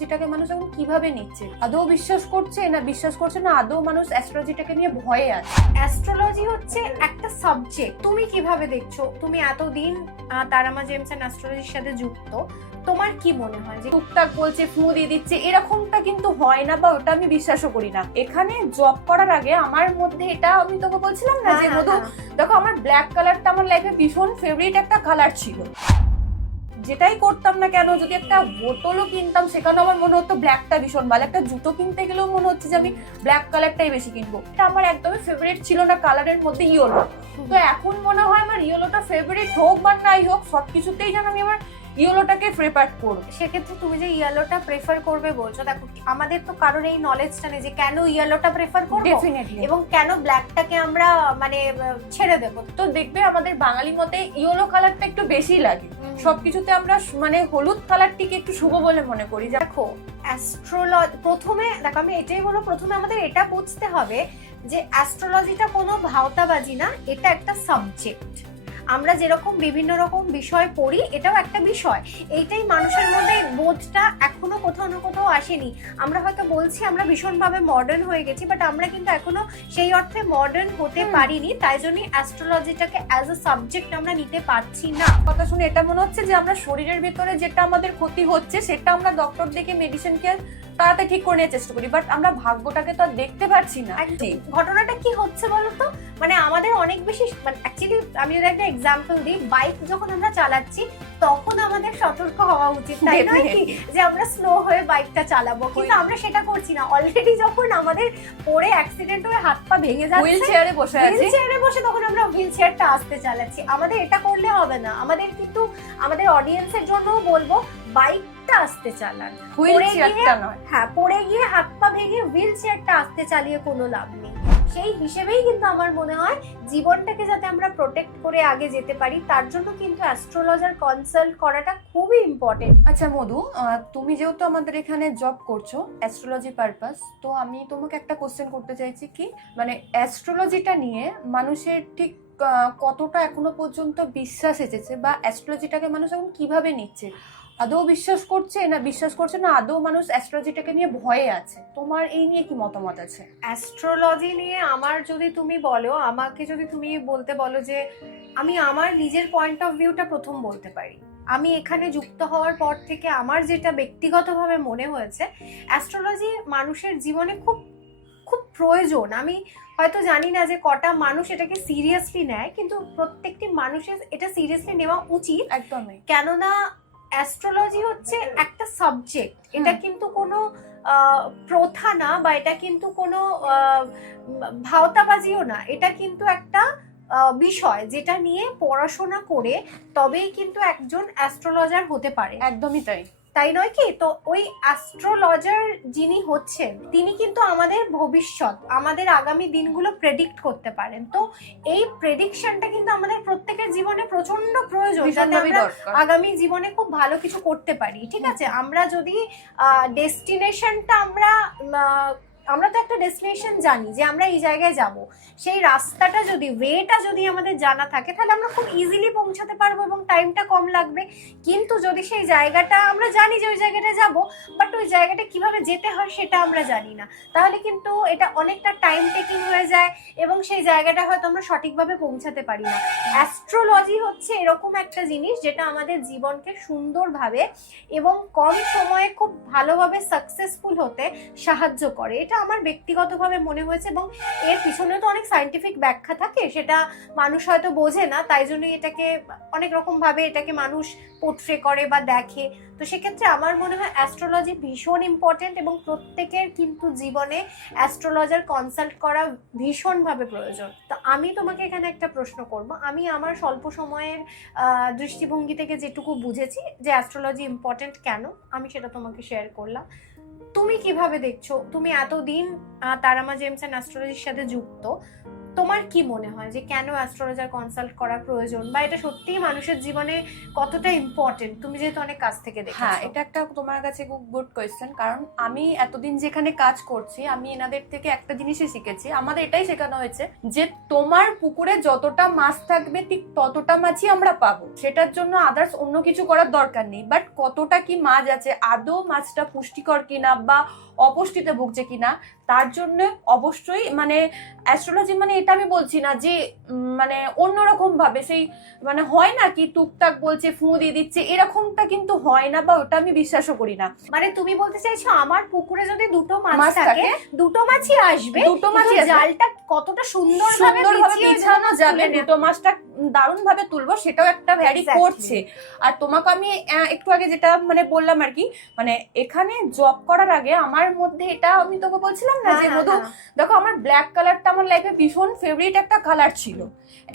অ্যাস্ট্রোলজিটাকে মানুষ এখন কিভাবে নিচ্ছে, আদৌ বিশ্বাস করছে না বিশ্বাস করছে না, আদৌ মানুষ অ্যাস্ট্রোলজিটাকে নিয়ে ভয়ে আছে? অ্যাস্ট্রোলজি হচ্ছে একটা সাবজেক্ট। তুমি কিভাবে দেখছো? তুমি এতদিন তারামা জেমস এন্ড অ্যাস্ট্রোলজির সাথে যুক্ত, তোমার কি মনে হয় যে টুকটাক বলছে, ফু দিয়ে দিচ্ছে, এরকমটা কিন্তু হয় না, বা ওটা আমি বিশ্বাসও করি না। এখানে জব করার আগে আমার মধ্যে এটা আমি তোকে বলছিলাম না যে মধু, দেখো আমার ব্ল্যাক কালারটা আমার লাইফে ভীষণ ফেভারিট একটা কালার ছিল। যেটাই করতাম না কেন, যদি একটা বোতলও কিনতাম সেখানেও আমার মনে হতো ব্ল্যাকটা ভীষণ ভালো, একটা জুতো কিনতে গেলেও মনে হচ্ছে যে আমি ব্ল্যাক কালারটাই বেশি কিনবো। এটা আমার একদমই ফেভারিট ছিল না কালারের মধ্যে ইয়েলো। তো এখন মনে হয় আমার ইয়েলোটা ফেভারিট হোক বা নাই হোক, সবকিছুতেই যেন আমি আমার ইয়েলোটাকে প্রেফার করবো। সেক্ষেত্রে তুমি যে ইয়েলোটা প্রেফার করবে বলছো, দেখো আমাদের তো কারোর এই নলেজটা নেই যে কেন ইয়েলোটা প্রেফার করবো ডেফিনেটলি, এবং কেন ব্ল্যাকটাকে আমরা মানে ছেড়ে দেবো। তো দেখবে আমাদের বাঙালি মতে ইয়েলো কালারটা একটু বেশি লাগে সবকিছুতে। আমরা মানে হলুদ কালারটিকে একটু শুভ বলে মনে করি। দেখো অ্যাস্ট্রোলজি প্রথমে, দেখো আমি এটাই বলবো, প্রথমে আমাদের এটা বুঝতে হবে যে অ্যাস্ট্রোলজিটা কোনো ভাওতাবাজি না, এটা একটা সাবজেক্ট। আমরা যেরকম বিভিন্ন রকম বিষয় পড়ি, এটাও একটা বিষয়। এইটাই মানুষের মধ্যে বোধটা এখনো কোথাও না কোথাও আসেনি। আমরা হয়তো বলছি আমরা ভীষণভাবে মডার্ন হয়ে গেছি, বাট আমরা কিন্তু এখনো সেই অর্থে মডার্ন হতে পারিনি। তাই জন্যই অ্যাস্ট্রোলজিটাকে অ্যাজ আ সাবজেক্ট আমরা নিতে পারছি না। কথা শুনে এটা মনে হচ্ছে যে আমরা শরীরের ভিতরে যেটা আমাদের ক্ষতি হচ্ছে সেটা আমরা ডক্টর দেখে মেডিসিন খেয়ে তাড়াতাড়ি ঠিক করে নেওয়ার চেষ্টা করি, বাট আমরা ভাগ্যটাকে তো আর দেখতে পাচ্ছি না। ঘটনাটা কি হচ্ছে বলতো, মানে আমাদের অনেক বেশি, মানে অ্যাকচুয়ালি আমি যদি একটা এক্সাম্পল দিই, বাইক যখন আমরা চালাচ্ছি তখন আমাদের সতর্ক হওয়া উচিত, তাই নয় কি? যে আমরা স্লো হয়ে বাইকটা চালাবো, কিন্তু আমরা সেটা করছি না। অলরেডি যখন আমাদের পড়ে অ্যাক্সিডেন্ট হয়ে হাত পা ভেঙে যাচ্ছে, হুইল চেয়ারে বসে আছি, হুইল চেয়ারে বসে তখন আমরা হুইল চেয়ারটা আস্তে চালাচ্ছি। আমাদের এটা করলে হবে না। আমাদের কিন্তু আমাদের অডিয়েন্সের জন্য বলবো, বাইকটা আস্তে চালান, হুইল চেয়ারটা নয়। হ্যাঁ, পড়ে গিয়ে হাত পা ভেঙে হুইল চেয়ারটা আস্তে চালিয়ে কোনো লাভ নেই। সেই হিসেবেই কিন্তু আমার মনে হয় জীবনটাকে যাতে আমরা প্রোটেক্ট করে আগে যেতে পারি, তার জন্য কিন্তু অ্যাস্ট্রোলজার কনসাল্ট করাটা খুবই ইম্পর্টেন্ট। আচ্ছা মধু, তুমি যেহেতু আমাদের এখানে জব করছো অ্যাস্ট্রোলজি পারপাস, তো আমি তোমাকে একটা কোশ্চেন করতে চাইছি কি, মানে অ্যাস্ট্রোলজিটা নিয়ে মানুষের ঠিক কতটা এখনো পর্যন্ত বিশ্বাস এসেছে, বা অ্যাস্ট্রোলজিটাকে মানুষ এখন কিভাবে নিচ্ছে, আদৌ বিশ্বাস করছে না বিশ্বাস করছে না, আদৌ মানুষ অ্যাস্ট্রোলজিটাকে নিয়ে ভয়ে আছে? তোমার এই নিয়ে কি মতামত আছে? অ্যাস্ট্রোলজি নিয়ে আমার যদি তুমি বলো, আমাকে যদি তুমি বলতে বলো যে আমি আমার নিজের পয়েন্ট অফ ভিউটা প্রথম বলতে পারি। আমি এখানে যুক্ত হওয়ার পর থেকে আমার যেটা ব্যক্তিগতভাবে মনে হয়েছে, অ্যাস্ট্রোলজি মানুষের জীবনে খুব খুব প্রয়োজন। আমি হয়তো জানি না যে কটা মানুষ এটাকে সিরিয়াসলি নেয়, কিন্তু প্রত্যেকটি মানুষের এটা সিরিয়াসলি নেওয়া উচিত। একদমই, কেননা অ্যাস্ট্রোলজি হচ্ছে একটা সাবজেক্ট, এটা কিন্তু কোনো প্রথা না, বা এটা কিন্তু কোনো ভাওতাবাজিও না। এটা কিন্তু একটা বিষয় যেটা নিয়ে পড়াশোনা করে তবেই কিন্তু একজন অ্যাস্ট্রোলজার হতে পারে। একদমই তাই, তাই নয় কি? তো ওই অ্যাস্ট্রোলজার যিনি হচ্ছেন, তিনি কিন্তু আমাদের ভবিষ্যৎ, আমাদের আগামী দিনগুলো প্রেডিক্ট করতে পারেন। তো এই প্রেডিকশনটা কিন্তু আমাদের প্রত্যেকের জীবনে প্রচন্ড প্রয়োজন, যাতে আমরা আগামী জীবনে খুব ভালো কিছু করতে পারি। ঠিক আছে, আমরা যদি ডেস্টিনেশনটা আমরা তো একটা ডেস্টিনেশন জানি যে আমরা এই জায়গায় যাব, সেই রাস্তাটা যদি, ওয়েটা যদি আমাদের জানা থাকে, তাহলে আমরা খুব ইজিলি পৌঁছাতে পারবো এবং টাইমটা কম লাগবে। কিন্তু যদি সেই জায়গাটা আমরা জানি যে ওই জায়গাটা যাব, বাট ওই জায়গাটা কিভাবে যেতে হয় সেটা আমরা জানি না, তাহলে কিন্তু এটা অনেকটা টাইম টেকিং হয়ে যায় এবং সেই জায়গাটা হয়তো আমরা সঠিকভাবে পৌঁছাতে পারি না। অ্যাস্ট্রোলজি হচ্ছে এরকম একটা জিনিস যেটা আমাদের জীবনকে সুন্দরভাবে এবং কম সময়ে খুব ভালোভাবে সাকসেসফুল হতে সাহায্য করে। এটা আমার ব্যক্তিগতভাবে মনে হয়েছে, এবং এর পিছনে তো অনেক সায়েন্টিফিক ব্যাখ্যা থাকে, সেটা মানুষ হয়তো বোঝে না, তাই জন্যই এটাকে অনেক রকম ভাবে এটাকে মানুষ পোট্রে করে বা দেখে। তো সেক্ষেত্রে আমার মনে হয় অ্যাস্ট্রোলজি ভীষণ ইম্পর্টেন্ট, এবং প্রত্যেকের কিন্তু জীবনে অ্যাস্ট্রোলজার কনসাল্ট করা ভীষণভাবে প্রয়োজন। তো আমি তোমাকে এখানে একটা প্রশ্ন করব। আমি আমার স্বল্প সময়ের দৃষ্টিভঙ্গি থেকে যেটুকু বুঝেছি যে অ্যাস্ট্রোলজি ইম্পর্টেন্ট কেন, আমি সেটা তোমাকে শেয়ার করলাম। তুমি কিভাবে দেখছো? তুমি এতদিন তারামা জেমস এন্ড অ্যাস্ট্রোলজির সাথে যুক্ত, তোমার কি মনে হয় যে কেন অ্যাস্ট্রোলজার কনসাল্ট করা প্রয়োজন, বা এটা সত্যিই মানুষের জীবনে কতটা ইম্পর্টেন্ট? তুমি যেহেতু অনেক কাছ থেকে দেখেছো। হ্যাঁ, এটা একটা তোমার কাছে খুব গুড কোয়েশ্চেন, কারণ আমি এতদিন যেখানে কাজ করছি আমি এনাদের থেকে একটা জিনিসই শিখেছি। আমাদের এটাই শেখানো হয়েছে যে তোমার পুকুরে যতটা মাছ থাকবে ঠিক ততটা মাছই আমরা পাবো, সেটার জন্য আদার্স অন্য কিছু করার দরকার নেই। বাট কতটা কি মাছ আছে, আদৌ মাছটা পুষ্টিকর কিনা বা অপুষ্টিতে ভুগছে কিনা, তার জন্য অবশ্যই মানে অ্যাস্ট্রোলজি মানে এটা আমি বলছি না যে মানে অন্যরকম ভাবে সেই মানে হয় না কি টুকটাক বলছে ফু দিয়ে দিচ্ছে, এরকমটা কিন্তু হয় না, বা ওটা আমি বিশ্বাসও করি না। মানে তুমি বলতে চাইছো আমার পুকুরে যদি দুটো মাছ মাছ থাকে থাকে, দুটো মাছই আসবে, দুটো মাছই কিন্তু আসবে। জালটা কতটা সুন্দরভাবে বিছানো যাবে, দুটো মাছটা দারুণ ভাবে তুলবো, সেটাও একটা ভ্যারি Exactly. করছে। আর তোমাকে আমি একটু আগে যেটা মানে বললাম আর কি, মানে এখানে জব করার আগে আমার মধ্যে এটা আমি তোকে বলছিলাম না যে মধু দেখো আমার ব্ল্যাক কালারটা আমার লাইফে ভীষণ ফেভারিট একটা কালার ছিল।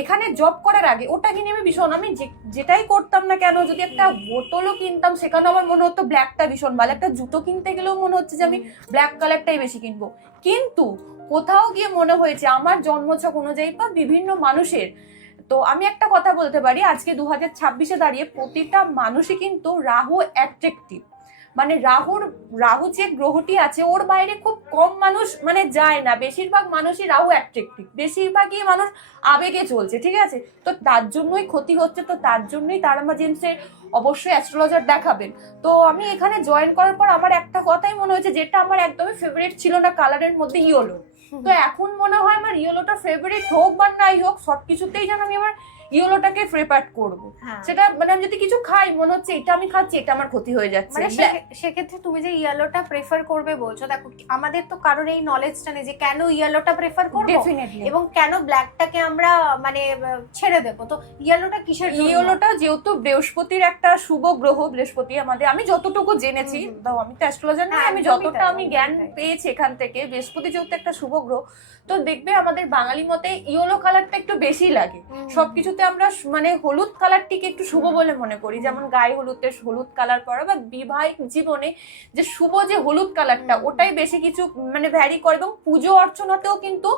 এখানে জব করার আগে ওটাকে নিয়ে আমি ভীষণ, আমি যেটাই করতাম না কেন, যদি একটা বোতলও কিনতাম সেখানে আমার মনে হতো ব্ল্যাকটা ভীষণ ভালো, একটা জুতো কিনতে গেলেও মনে হচ্ছে যে আমি ব্ল্যাক কালারটাই বেশি কিনবো। কিন্তু কোথাও গিয়ে মনে হয়েছে আমার জন্মছক অনুযায়ী বা বিভিন্ন মানুষের, তো আমি একটা কথা বলতে পারি আজকে 2026-এ দাঁড়িয়ে প্রতিটা মানুষই কিন্তু রাহু অ্যাট্রাকটিভ। মানে রাহু যে গ্রহটি আছে ওর বাইরে খুব কম মানুষ মানে যায় না, বেশিরভাগ মানুষই রাহু অ্যাট্রাকটিভ, বেশিরভাগই মানুষ আবেগে চলছে, ঠিক আছে? তো তার জন্যই ক্ষতি হচ্ছে, তো তার জন্যই তারামা জেমসের অবশ্যই অ্যাস্ট্রোলজার দেখাবেন। তো আমি এখানে জয়েন করার পর আমার একটা কথাই মনে হয়েছে, যেটা আমার একদমই ফেভারিট ছিল না কালারের মধ্যে, ইয়েলো। তো এখন মনে হয় আমার ইয়েলোটা ফেভারিট হোক বা নাই হোক, সবকিছুতেই যেন আমি আমার ইয়েলোটাকে প্রেফার করব। সেটা মানে আমি যদি কিছু খাই মনে হচ্ছে এটা আমি খাচ্ছি, এটা আমার ক্ষতি হয়ে যাচ্ছে। মানে সেক্ষেত্রে তুমি যে ইয়েলোটা প্রেফার করবে বলছো, দেখো আমাদের তো কারোর এই নলেজটা নেই যে কেন ইয়েলোটা প্রেফার করব এবং কেন ব্ল্যাকটাকে আমরা মানে ছেড়ে দেবো। তো ইয়েলোটা কিসের জন্য? ইয়েলোটা যেহেতু বৃহস্পতির একটা শুভ গ্রহ, বৃহস্পতি আমাদের, আমি যতটুকু জেনেছি, তো আমি তো অ্যাস্ট্রোলজার না, আমি যতটা আমি জ্ঞান পেয়েছি এখান থেকে, বৃহস্পতি যেহেতু একটা শুভ গ্রহ, তো দেখবে আমাদের বাঙালি মতে ইয়েলো কালারটা একটু বেশি লাগে সবকিছুতে। আমরা মানে হলুদ কালারটিকে একটু শুভ বলে মনে করি, যেমন গায়ে হলুদের হলুদ কালার পরা, বা বিবাহিক জীবনে যে শুভ যে হলুদ কালারটা ওটাই বেশি কিছু মানে ভ্যারি করে। এবং পুজো অর্চনাতেও কিন্তু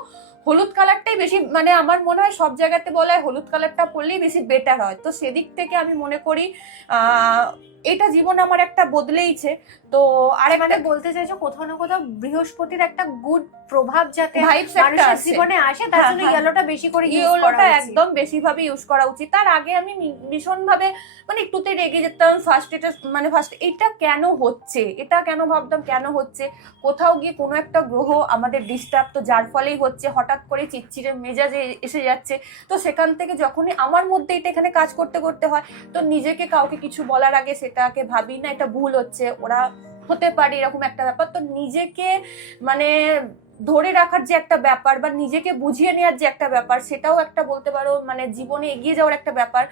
হলুদ কালারটাই বেশি, মানে আমার মনে হয় সব জায়গাতে বলা হয় হলুদ কালারটা পরলেই বেশি বেটার হয়। তো সেদিক থেকে আমি মনে করি এটা জীবন আমার একটা বদলেইছে। তো আর মানে বলতে চাইছো কোথাও না কোথাও বৃহস্পতির একটা গুড প্রভাব যাতে মানুষের জীবনে আসে, তার জন্য ইয়েলোটা বেশি করে ইয়েলোটা একদম বেশি ভাবে ইউজ করা উচিত। তার আগে আমি ভীষণ ভাবে মানে একটুতে রেগে যেতাম, ফার্স্ট এটা কেন হচ্ছে, এটা কেন ভাবতাম কেন হচ্ছে, কোথাও গিয়ে কোনো একটা গ্রহ আমাদের ডিস্টার্ব, তো যার ফলেই হচ্ছে, হঠাৎ করে চিড়চিড়ে মেজাজে এসে যাচ্ছে। তো সেখান থেকে যখনই আমার মধ্যে এটা এখানে কাজ করতে করতে হয়, তো নিজেকে কাউকে কিছু বলার আগে সেটাকে ভাবি না এটা ভুল হচ্ছে, ওরা হতে পারে এরকম একটা ব্যাপার। তো নিজেকে মানে ধরে রাখার যে একটা ব্যাপার বা নিজেকে বুঝিয়ে নেওয়ার যে একটা ব্যাপার, সেটাও একটা বলতে পারো মানে জীবনে এগিয়ে যাওয়ার একটা ব্যাপার।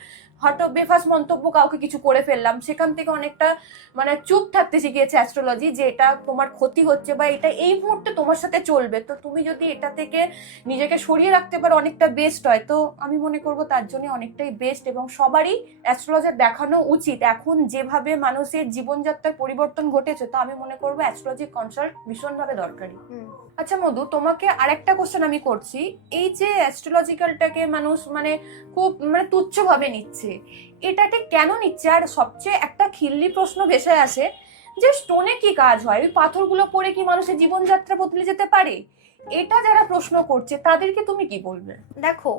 হয়তো বেফাস মন্তব্য কাউকে কিছু করে ফেললাম, সেখান থেকে অনেকটা মানে চুপ থাকতে শিখিয়েছে অ্যাস্ট্রোলজি, যে এটা তোমার ক্ষতি হচ্ছে বা এটা এই মুহূর্তে তোমার সাথে চলবে, তো তুমি যদি এটা থেকে নিজেকে সরিয়ে রাখতে পারো অনেকটা বেস্ট হয়। তো আমি মনে করবো তার জন্য অনেকটাই বেস্ট, এবং সবারই অ্যাস্ট্রোলজার দেখানো উচিত। এখন যেভাবে মানুষের জীবনযাত্রার পরিবর্তন ঘটেছে, তো আমি মনে করবো অ্যাস্ট্রোলজি কনসাল্ট ভীষণভাবে দরকারি। আচ্ছা মধু, তোমাকে আরেকটা কোশ্চেন আমি করছি, এই যে অ্যাস্ট্রোলজিক্যালটাকে মানুষ মানে খুব মানে তুচ্ছ ভাবে নিচ্ছে, এটাতে কেন নিচ্ছে? আর সবচেয়ে একটা খিল্লি প্রশ্ন ভেসে আসে যে স্টোনে কি কাজ হয়, ওই পাথরগুলো পরে কি মানুষের জীবনযাত্রা বদলে যেতে পারে? এটা যারা প্রশ্ন করছে তাদেরকে তুমি কি বলবে? দেখো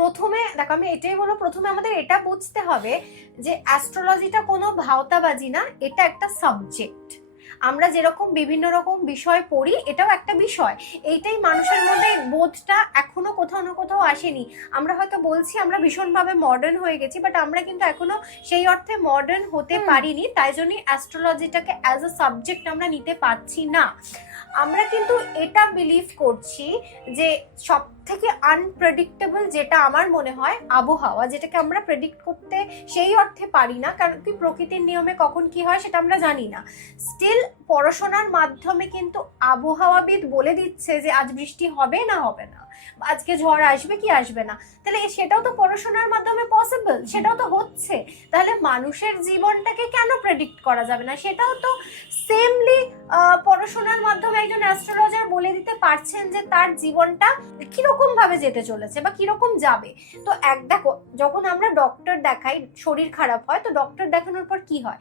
প্রথমে দেখো আমি এটাই বলবো, প্রথমে আমাদের এটা বুঝতে হবে যে অ্যাস্ট্রোলজিটা কোনো ভাওতাবাজি না, এটা একটা সাবজেক্ট। আমরা যেরকম বিভিন্ন রকম বিষয় পড়ি, এটাও একটা বিষয়। এইটাই মানুষের মধ্যে বোধটা এখনো কোথাও না কোথাও আসেনি। আমরা হয়তো বলছি আমরা ভীষণভাবে মডার্ন হয়ে গেছি, বাট আমরা কিন্তু এখনো সেই অর্থে মডার্ন হতে পারিনি। তাই জন্যই অ্যাস্ট্রোলজিটাকে অ্যাজ আ সাবজেক্ট আমরা নিতে পারছি না। আমরা কিন্তু এটা বিলিভ করছি যে সব থেকে আনপ্রেডিক্টেবল যেটা আমার মনে হয় আবহাওয়া, যেটাকে আমরা প্রেডিক্ট করতে সেই অর্থে পারি না, কারণ কি প্রকৃতির নিয়মে কখন কি হয় সেটা আমরা জানি না। স্টিল পড়াশোনার মাধ্যমে কিন্তু আবহাওয়াবিদ বলে দিচ্ছে যে আজ বৃষ্টি হবে না হবে না। আজকে ঝড় আসবে কি আসবে না, তাহলে সেটাও তো পড়াশোনার মাধ্যমে পসিবল, সেটাও তো হচ্ছে। তাহলে মানুষের জীবনটাকে কেন প্রেডিক্ট করা যাবে না? সেটাও তো সেমলি পড়াশোনার মাধ্যমে একজন অ্যাস্ট্রোলজার বলে দিতে পারছেন যে তার জীবনটা কিরকম ভাবে যেতে চলেছে বা কিরকম যাবে। তো দেখো, যখন আমরা ডক্টর দেখাই, শরীর খারাপ হয়, তো ডক্টর দেখানোর পর কি হয়,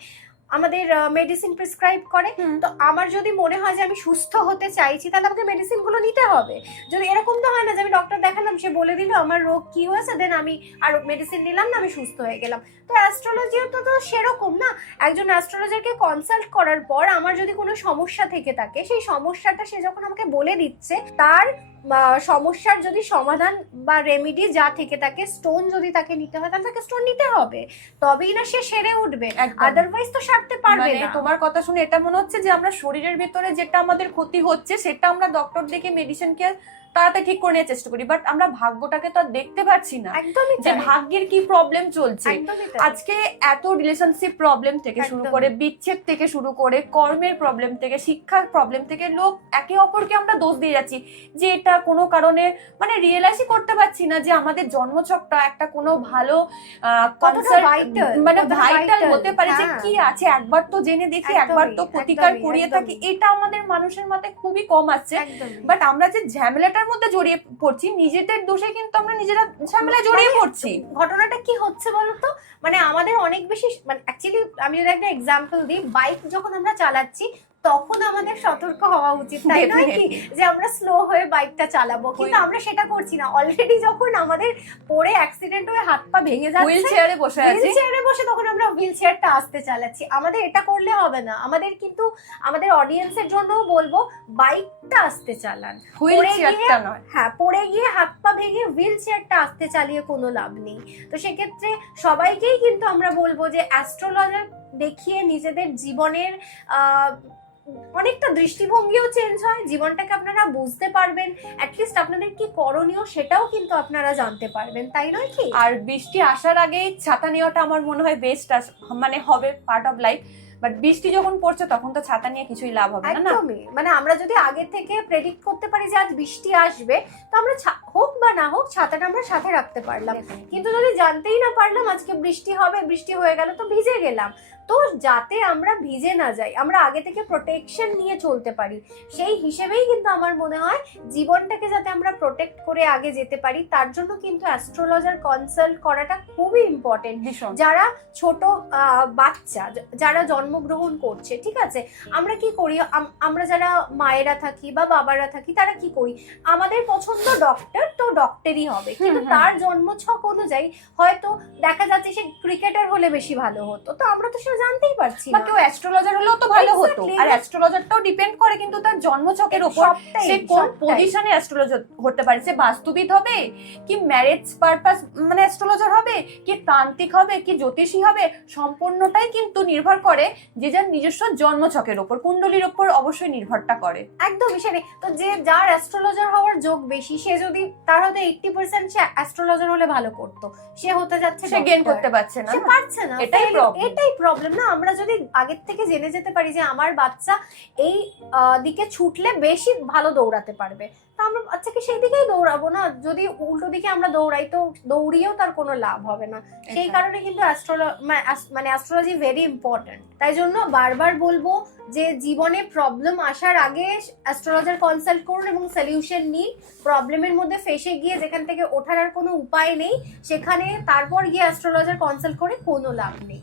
আমাদের মেডিসিন প্রেসক্রাইব করে। তো আমার যদি মনে হয় যে আমি সুস্থ হতে চাইছি, তাহলে আমাকে মেডিসিন গুলো নিতে হবে। যদি এরকম তো হয় না যে আমি ডক্টর দেখালাম, সে বলে দিল আমার রোগ কি হয়েছে, দেন আমি আর মেডিসিন নিলাম না, আমি সুস্থ হয়ে গেলাম। তো অ্যাস্ট্রোলজিও তো সেরকম না। একজন অ্যাস্ট্রোলজারকে কনসাল্ট করার পর আমার যদি কোনো সমস্যা থেকে থাকে, সেই সমস্যাটা সে যখন আমাকে বলে দিচ্ছে, তার সমস্যার যদি সমাধান বা রেমিডি যা থেকে থাকে, স্টোন যদি তাকে নিতে হয়, তাহলে তাকে স্টোন নিতে হবে, তবেই না সে সেরে উঠবে, আদারওয়াইজ তো সারতে পারবে না। তোমার কথা শুনে এটা মনে হচ্ছে যে আমরা শরীরের ভিতরে যেটা আমাদের ক্ষতি হচ্ছে সেটা আমরা ডক্টর দেখে মেডিসিনকে তাড়াতাড়ি ঠিক করে নেওয়ার চেষ্টা করি, বাট আমরা ভাগ্যটাকে তো আর দেখতে পাচ্ছি না একদমই যে ভাগ্যের কি প্রবলেম চলছে। একদমই আজকে এত রিলেশনশিপ প্রবলেম থেকে শুরু করে, বিচ্ছেদ থেকে শুরু করে, কর্মের প্রবলেম থেকে, শিক্ষার প্রবলেম থেকে, লোক একে অপরকে আমরা দোষ দিয়ে যাচ্ছি যে এটা কোনো কারণে মানে রিয়েলাইজই করতে পারছি না যে আমাদের জন্মছকটা একটা কোনো ভালো মানে ভাইটাল হতে পারে, যে কি আছে একবার তো জেনে দেখি, একবার তো প্রতিকার করিয়ে থাকি। এটা আমাদের মানুষের মাথায় খুবই কম আছে। বাট আমরা যে ঝামেলাটার মধ্যে জড়িয়ে পড়ছি, নিজেদের দোষে কিন্তু আমরা নিজেরা ঝামেলায় জড়িয়ে পড়ছি। ঘটনাটা কি হচ্ছে বলতো, মানে আমাদের অনেক বেশি, মানে অ্যাকচুয়ালি আমি যদি একটা এক্সাম্পল দিই, বাইক যখন আমরা চালাচ্ছি তখন আমাদের সতর্ক হওয়া উচিত, তাই নয় কি, যে আমরা স্লো হয়ে বাইকটা চালাবো, কিন্তু আমরা সেটা করছি না। অলরেডি যখন আমাদের পড়ে অ্যাক্সিডেন্ট হয়ে হাত পা ভেঙে যাচ্ছে, হুইল চেয়ারে বসে আছি, হুইল চেয়ারে বসে তখন আমরা হুইল চেয়ারটা আস্তে চালাচ্ছি। আমাদের এটা করলে হবে না। আমাদের কিন্তু আমাদের অডিয়েন্সের জন্যও বলবো, বাইকটা আস্তে চালান, হুইল চেয়ারটা নয়। হ্যাঁ, পড়ে গিয়ে হাত পা ভেঙে হুইল চেয়ারটা আস্তে চালিয়ে কোনো লাভ নেই। তো সেক্ষেত্রে সবাইকেই কিন্তু আমরা বলবো যে অ্যাস্ট্রোলজার দেখিয়ে নিজেদের জীবনের অনেকটা দৃষ্টিভঙ্গিও চেঞ্জ হয়, জীবনটাকে আপনারা বুঝতে পারবেন, অ্যাটলিস্ট আপনাদের কি করণীয় সেটাও কিন্তু আপনারা জানতে পারবেন, তাই নয় কি? আর বৃষ্টি আসার আগে ছাতা নেওয়াটা আমার মনে হয় বেস্ট, মানে হবে পার্ট অফ লাইফ। বাট বৃষ্টি যখন পড়ছে তখন তো ছাতা নিয়ে কিছুই লাভ হবে না। একদমই, মানে আমরা যদি আগে থেকে প্রেডিক্ট করতে পারি যে আজ বৃষ্টি আসবে, তো আমরা হোক বা না হোক ছাতাটা আমরা সাথে রাখতে পারলাম। কিন্তু যদি জানতেই না পারলাম আজকে বৃষ্টি হবে, বৃষ্টি হয়ে গেল, তো ভিজে গেলাম। তো যাতে আমরা ভিজে না যাই, আমরা আগে থেকে প্রোটেকশন নিয়ে চলতে পারি, সেই হিসেবেই কিন্তু আমার মনে হয় জীবনটাকে যাতে আমরা প্রোটেক্ট করে আগে যেতে পারি, তার জন্য কিন্তু অ্যাস্ট্রোলজার কনসাল্ট করাটা খুবই ইম্পর্টেন্ট। যারা ছোট বাচ্চা, যারা জন্মগ্রহণ করছে, ঠিক আছে, আমরা কি করি, আমরা যারা মায়েরা থাকি বা বাবারা থাকি, তারা কি করি, আমাদের পছন্দ ডক্টর, তো ডক্টরই হবে, কিন্তু তার জন্মছক অনুযায়ী হয়তো দেখা যাচ্ছে সে ক্রিকেটার হলে বেশি ভালো হতো, তো আমরা তো জানতেই পারছি বা না। কেউ অ্যাস্ট্রোলজার হলেও তো ভালো হতো। আর অ্যাস্ট্রোলজারটাও ডিপেন্ড করে কিন্তু তার জন্মছকের উপর, সে কোন পজিশনে অ্যাস্ট্রোলজার হতে পারে, সে বাস্তুবিদ হবে কি ম্যারেজ পারপাস মানে অ্যাস্ট্রোলজার হবে, কি তান্ত্রিক হবে, কি জ্যোতিষী হবে, সম্পূর্ণটাই কিন্তু নির্ভর করে যে যার নিজস্ব জন্মছকের উপর, কুণ্ডলীর উপর অবশ্যই নির্ভরটা করে। একদমই সেটাই তো, যে যার অ্যাস্ট্রোলজার হওয়ার যোগ বেশি, সে যদি তার হয়তো 80% সে অ্যাস্ট্রোলজার হলে ভালো করতো, সে হতে যাচ্ছে, সে গেইন করতে পারছে না, সে পারছে না। এটাই প্রবলেম না। আমরা যদি আগের থেকে জেনে যেতে পারি যে আমার বাচ্চা এই দিকে ছুটলে বেশি ভালো দৌড়াতে পারবে, তা আমরা বাচ্চাকে সেই দিকেই দৌড়াবো না। যদি উল্টো দিকে আমরা দৌড়াই, তো দৌড়িয়েও তার কোনো লাভ হবে না। সেই কারণে কিন্তু অ্যাস্ট্রোলজি ভেরি ইম্পর্টেন্ট। তাই জন্য বারবার বলবো যে জীবনে প্রবলেম আসার আগে অ্যাস্ট্রোলজার কনসাল্ট করুন এবং সলিউশন নিন। প্রবলেমের মধ্যে ফেসে গিয়ে যেখান থেকে ওঠার আর কোনো উপায় নেই, সেখানে তারপর গিয়ে অ্যাস্ট্রোলজার কনসাল্ট করে কোনো লাভ নেই।